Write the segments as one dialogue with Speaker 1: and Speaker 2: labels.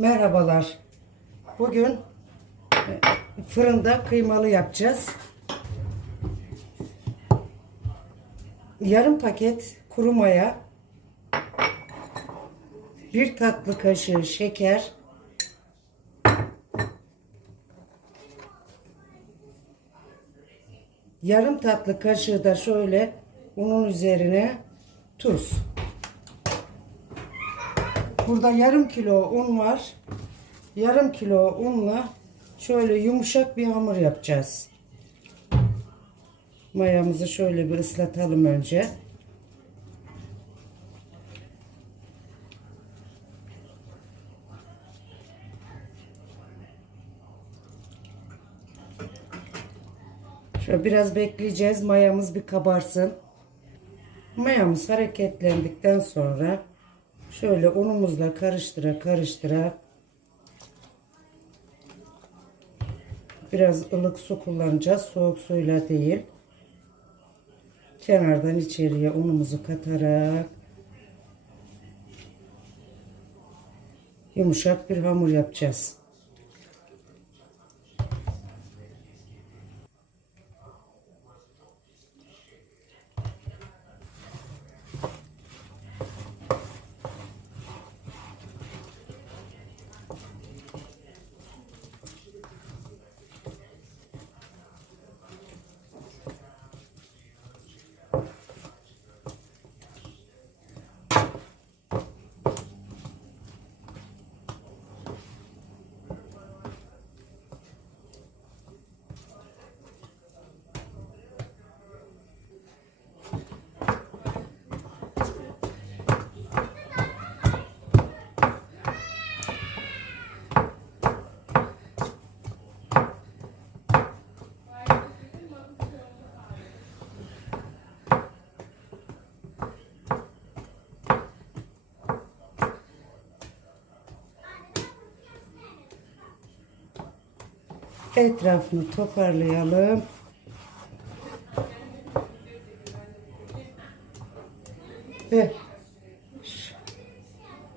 Speaker 1: Merhabalar. Bugün e, fırında kıymalı yapacağız. Yarım paket kuru maya, bir tatlı kaşığı şeker, yarım tatlı kaşığı da şöyle unun üzerine tuz. Burada yarım kilo un var. Yarım kilo unla şöyle yumuşak bir hamur yapacağız. Mayamızı şöyle bir ıslatalım önce. Şöyle biraz bekleyeceğiz. Mayamız bir kabarsın. Mayamız hareketlendikten sonra şöyle unumuzla karıştıra karıştıra biraz ılık su kullanacağız. Soğuk suyla değil. Kenardan içeriye unumuzu katarak yumuşak bir hamur yapacağız. Etrafını toparlayalım. Ve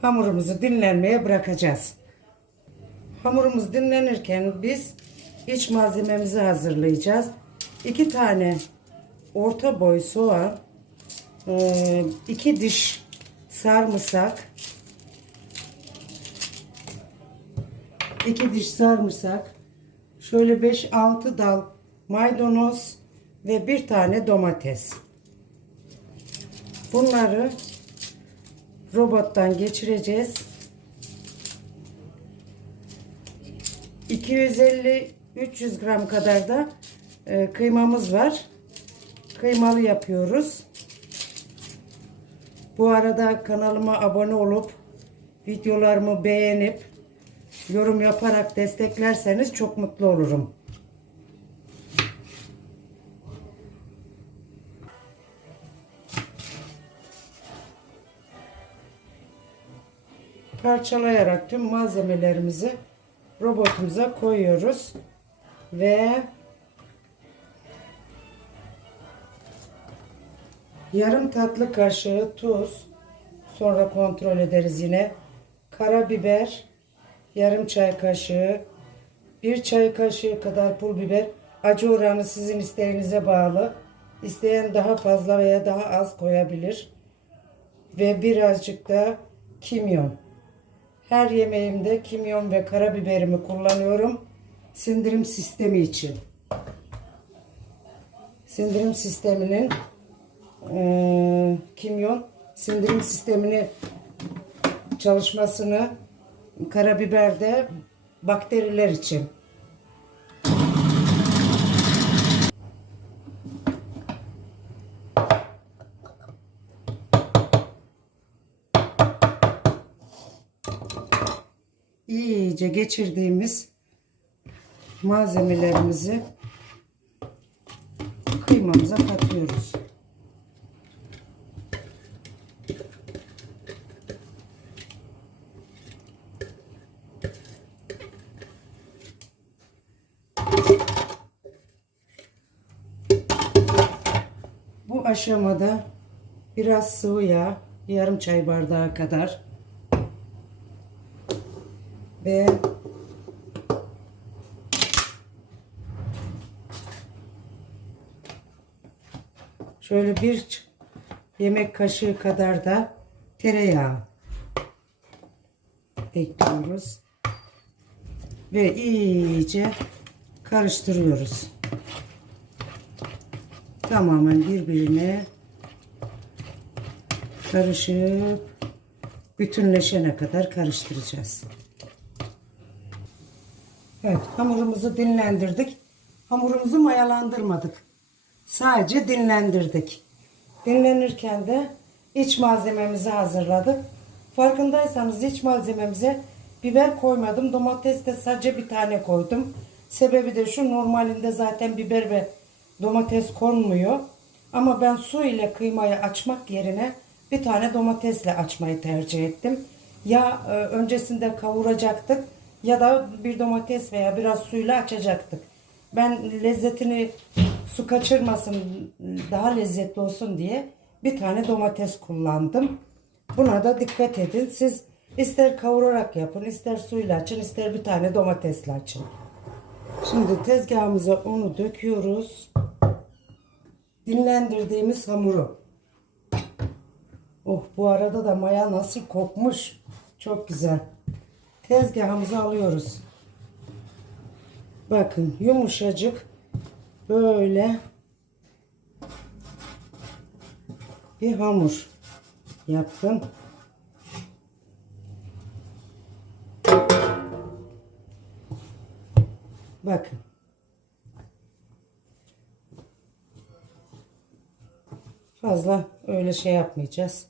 Speaker 1: hamurumuzu dinlenmeye bırakacağız. Hamurumuz dinlenirken biz iç malzememizi hazırlayacağız. İki tane orta boy soğan, eee, iki diş sarımsak, iki diş sarımsak, şöyle 5-6 dal maydanoz ve bir tane domates. Bunları robottan geçireceğiz. 250-300 gram kadar da e, kıymamız var. Kıymalı yapıyoruz. Bu arada kanalıma abone olup videolarımı beğenip yorum yaparak desteklerseniz çok mutlu olurum. Parçalayarak tüm malzemelerimizi robotumuza koyuyoruz ve yarım tatlı kaşığı tuz sonra kontrol ederiz yine karabiber yarım çay kaşığı, bir çay kaşığı kadar pul biber. Acı oranı sizin isteğinize bağlı. İsteyen daha fazla veya daha az koyabilir. Ve birazcık da kimyon. Her yemeğimde kimyon ve karabiberimi kullanıyorum. Sindirim sistemi için. Sindirim sisteminin eee, kimyon sindirim sistemini çalışmasını karabiber de bakteriler için. İyice geçirdiğimiz malzemelerimizi kıymamıza katıyoruz. Bu aşamada biraz sıvı yağ, yarım çay bardağı kadar ve şöyle bir yemek kaşığı kadar da tereyağı ekliyoruz ve iyice karıştırıyoruz. Tamamen birbirine karışıp bütünleşene kadar karıştıracağız. Evet, hamurumuzu dinlendirdik. Hamurumuzu mayalandırmadık. Sadece dinlendirdik. Dinlenirken de iç malzememizi hazırladık. Farkındaysanız iç malzememize biber koymadım. Domates de sadece bir tane koydum. Sebebi de şu normalinde zaten biber ve domates konmuyor. Ama ben su ile kıymayı açmak yerine bir tane domatesle açmayı tercih ettim. Ya e, öncesinde kavuracaktık ya da bir domates veya biraz suyla açacaktık. Ben lezzetini su kaçırmasın daha lezzetli olsun diye bir tane domates kullandım. Buna da dikkat edin. Siz ister kavurarak yapın, ister suyla açın, ister bir tane domatesle açın. Şimdi tezgahımıza onu döküyoruz. Dinlendirdiğimiz hamuru. Oh bu arada da maya nasıl kokmuş. Çok güzel. Tezgahımıza alıyoruz. Bakın yumuşacık böyle bir hamur yaptım. Bakın. Fazla öyle şey yapmayacağız.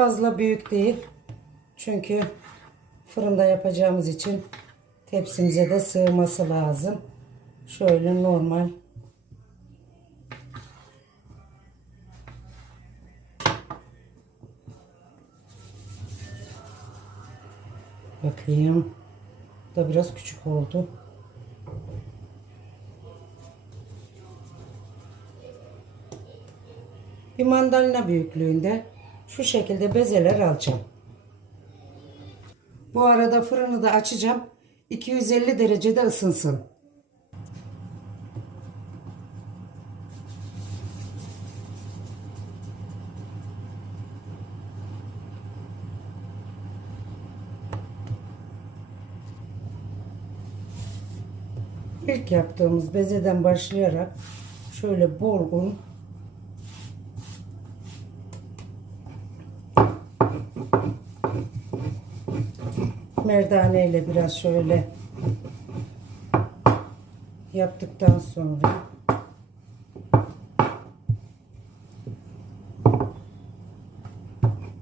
Speaker 1: Fazla büyük değil. Çünkü fırında yapacağımız için tepsimize de sığması lazım. Şöyle normal Bakayım. Bu da biraz küçük oldu. Bir mandalina büyüklüğünde şu şekilde bezeler alacağım. Bu arada fırını da açacağım. 250 derecede ısınsın. İlk yaptığımız bezeden başlayarak şöyle bol un merdane ile biraz şöyle yaptıktan sonra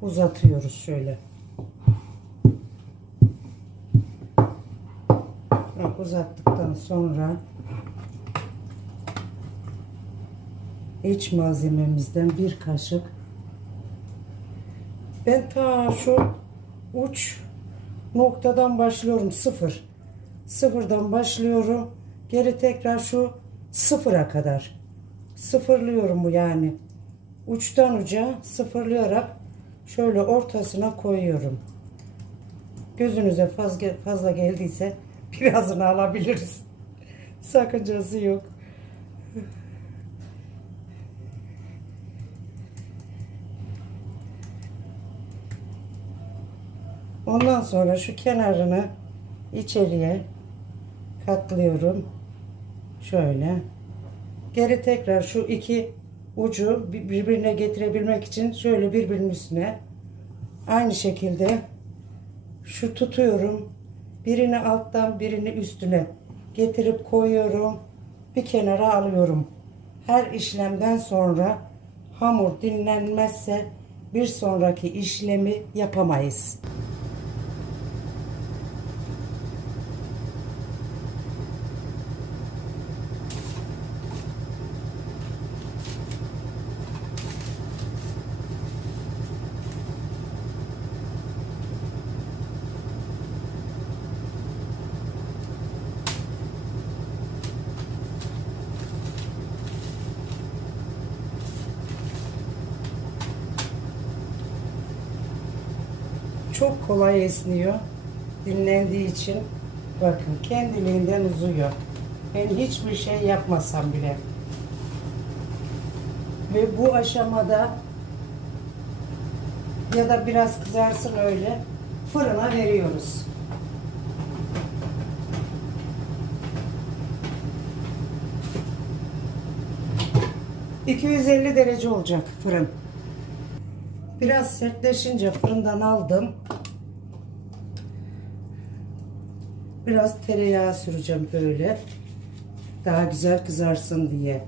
Speaker 1: uzatıyoruz şöyle. Bak, uzattıktan sonra iç malzememizden bir kaşık ben ta şu uç noktadan başlıyorum sıfır. Sıfırdan başlıyorum. Geri tekrar şu sıfıra kadar. Sıfırlıyorum bu yani. Uçtan uca sıfırlayarak şöyle ortasına koyuyorum. Gözünüze fazla, fazla geldiyse birazını alabiliriz. Sakıncası yok. Ondan sonra şu kenarını içeriye katlıyorum. Şöyle. Geri tekrar şu iki ucu birbirine getirebilmek için şöyle birbirinin üstüne aynı şekilde şu tutuyorum. Birini alttan birini üstüne getirip koyuyorum. Bir kenara alıyorum. Her işlemden sonra hamur dinlenmezse bir sonraki işlemi yapamayız. Çok kolay esniyor. Dinlendiği için bakın kendiliğinden uzuyor. Ben hiçbir şey yapmasam bile. Ve bu aşamada ya da biraz kızarsın öyle fırına veriyoruz. ...250 derece olacak fırın. Biraz sertleşince fırından aldım. Biraz tereyağı süreceğim böyle. Daha güzel kızarsın diye.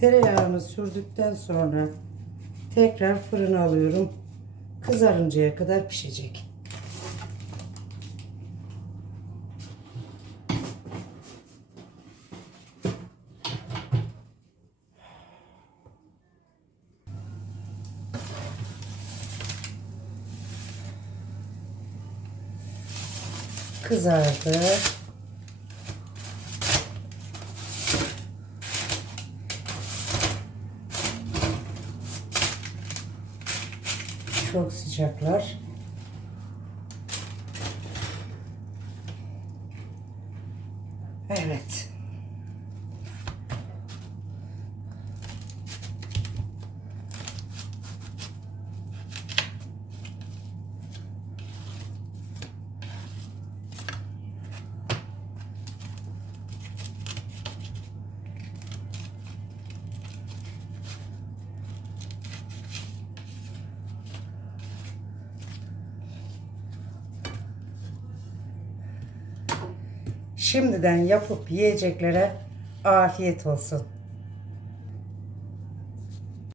Speaker 1: Tereyağını sürdükten sonra tekrar fırına alıyorum. Kızarıncaya kadar pişecek. Kızardı. Çok sıcaklar. Evet. Şimdiden yapıp yiyeceklere afiyet olsun.